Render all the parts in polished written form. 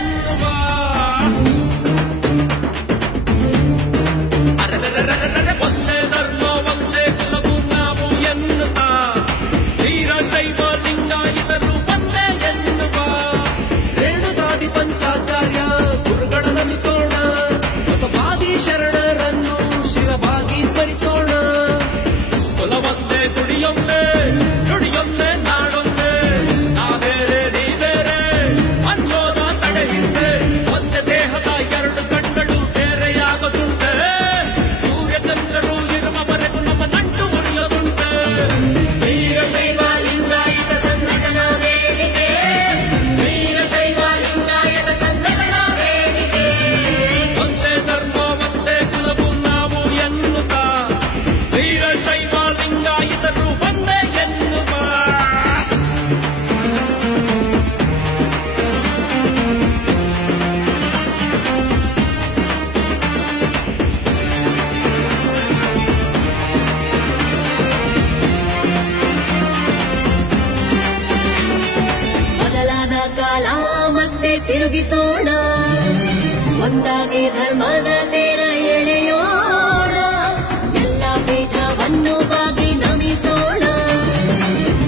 ಎನ್ನುವ ಒಂದೇ ಧರ್ಮ ಒಂದೇ ಕುಲವು ನಾವು ಎನ್ನುತ್ತಾ ವೀರಶೈವ ಲಿಂಗಾಯತರು ಒಂದೇ ಎನ್ನುವ ರೇಣುಕಾದಿ ಪಂಚಾಚಾರ್ಯ ಗುರುಗಳ ನಮಿಸೋಣ ಬಸವಾದಿ ಶರಣರನ್ನು ಶಿರವಾಗಿ ಸ್ಮರಿಸೋಣ ಕುಲವೊಂದೇ ದುಡಿಯೊಂದೇ ನುಡಿಯೊಂದೇ ನಾಡೊಂದೇ ನಾವೇರೆ ನೀವೇರೆ ಅನ್ನೋದ ತಡೆ ಹಿಂದೆ ಒಂದೇ ದೇಹದ ಎರಡು ಕಣ್ಗಳು ಬೇರೆಯಾಗದುಂಟೆ ಸೂರ್ಯಚಂದ್ರರು ಇರುವವರೆಗೂ ನಮ್ಮ ನಂಟು ಮುರಿಯೋದುಂಟೆ ವೀರಶೈವ ಲಿಂಗಾಯತ ಸಂಘಟನಾ ವೇದಿಕೆ ವೀರಶೈವ ಲಿಂಗಾಯತ ಸಂಘಟನಾ ವೇದಿಕೆ ಒಂದೇ ಧರ್ಮ ಒಂದೇ ಕುಲವು ನಾವು ಎನ್ನುತ್ತಾ ವೀರಶೈವ ಲಿಂಗಾಯತರು ಒಂದೇ ಎನ್ನುವ ಬದಲಾದ ಕಾಲ ಮತ್ತೆ ತಿರುಗಿಸೋಣ ಒಂದಾಗಿ ಧರ್ಮದ ತೇರ ಎಳೆಯೋಣ ಎಲ್ಲ ಪೀಠವನ್ನು ಬಾಗಿ ನಮಿಸೋಣ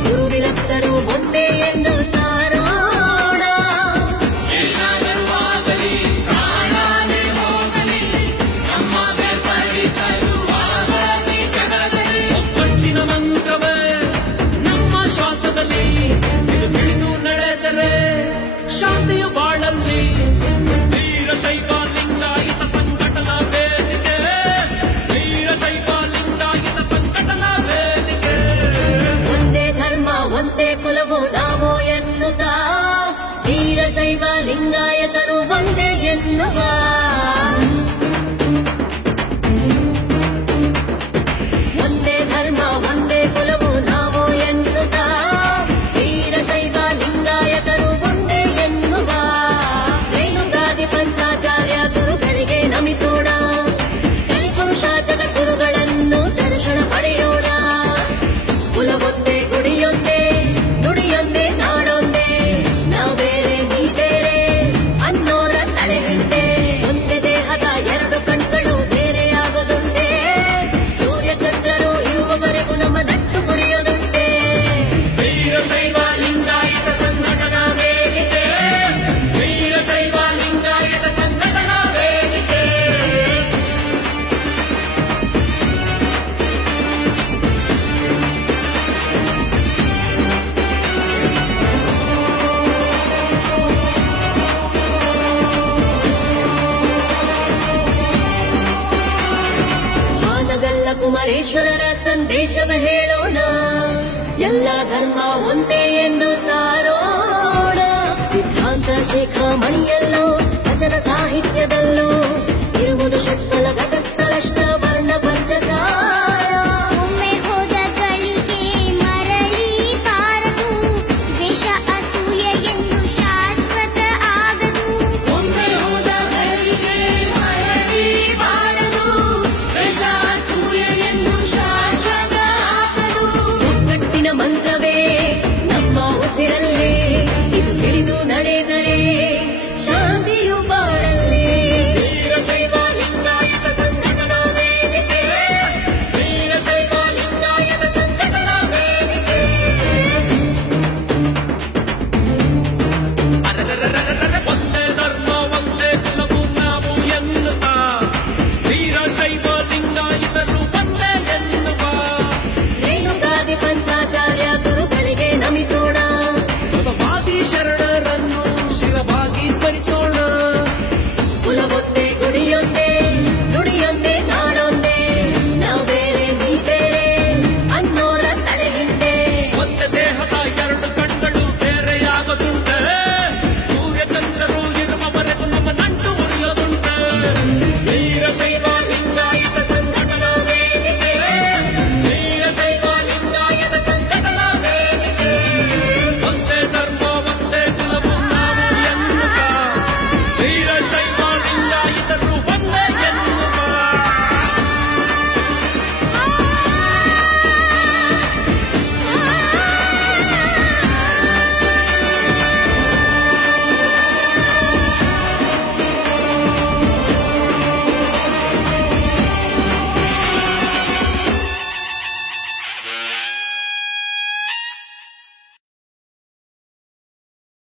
ಗುರುವಿರಕ್ತರು ಒಂದೇ ಎಂದು ಸಾರೋಣ ಏನಾದರೂ ಆಗಲಿ ಪ್ರಾಣನೇ ಹೋಗಲಿ ನಮ್ಮ ಬೇರ್ಪಡಿಸಲು ಆಗಲಿ ಜಗದಲ್ಲಿ ಒಗ್ಗಟ್ಟಿನ ಮಂತ್ರವೇ ನಮ್ಮ ಶ್ವಾಸದಲ್ಲಿ ಇದು ತಿಳಿದು ನಡೆದರೆ ಶಾಂತಿಯು ಬಾಳಲ್ಲಿ ವೀರಶೈವ ಲಿಂಗಾಯತ ಸಂಘಟನಾ ವೇದಿಕೆ ವೀರಶೈವ ಲಿಂಗಾಯತ ಸಂಘಟನಾ ವೇದಿಕೆ ಒಂದೇ ಧರ್ಮ ಒಂದೇ ಕುಲವು ನಾವು ಎನ್ನುತ್ತಾ ವೀರಶೈವ ಲಿಂಗಾಯತರು ಒಂದೇ ಎನ್ನುವ ಒಂದೇ ಧರ್ಮ ಒಂದೇ ಕುಲವು ನಾವು ಎನ್ನುತ್ತಾ ವೀರಶೈವ ಲಿಂಗಾಯತರು ಒಂದೇ ಎನ್ನುವ ರೇಣುಕಾದಿ ಪಂಚಾಚಾರ್ಯ ಗುರುಗಳಿಗೆ ನಮಿಸೋಣ ಕಲಿಪುರುಷ ಜಗದ್ಗುರುಗಳನ್ನು ದರ್ಶನ ಪಡೆಯೋಣ ಕುಲವೊಂದೇ ಗುಡಿಯೊಂದೇ ನುಡಿಯೊಂದೇ ನಾಡೊಂದೇ ನಾವೇರೆ ನೀ ಬೇರೆ ಅನ್ನೋರ ತಲೆ ಹಿಂದೆ ಒಂದೇ ದೇಹದ ಎರಡು ಕಣ್ಗಳು ಬೇರೆಯಾಗೋದುಂಟೆ ಸೂರ್ಯಚಂದ್ರರು ಇರುವವರೆಗೂ ನಮ್ಮ ನಟ್ಟು ಮುರಿಯೋದುಂಟೆ ವೀರಶೈವ ಲಿಂಗಾಯತ ಸಂಘಟನಾ ವೇದಿಕೆ ವೀರಶೈವ ಲಿಂಗಾಯತ ಸಂಘಟನಾ ವೇದಿಕೆ ಹಾನಗಲ್ಲ ಕುಮಾರೇಶ್ವರರ ಸಂದೇಶವ ಹೇಳೋಣ ಎಲ್ಲ ಧರ್ಮ ಒಂದೇ ಎಂದು ಸಾರೋಣ ಸಿದ್ಧಾಂತ ಶಿಖಾಮಣಿಯಲ್ಲೂ ವಚನ ಸಾಹಿತ್ಯದಲ್ಲೂ ಇರುವುದು ಶಕ್ತ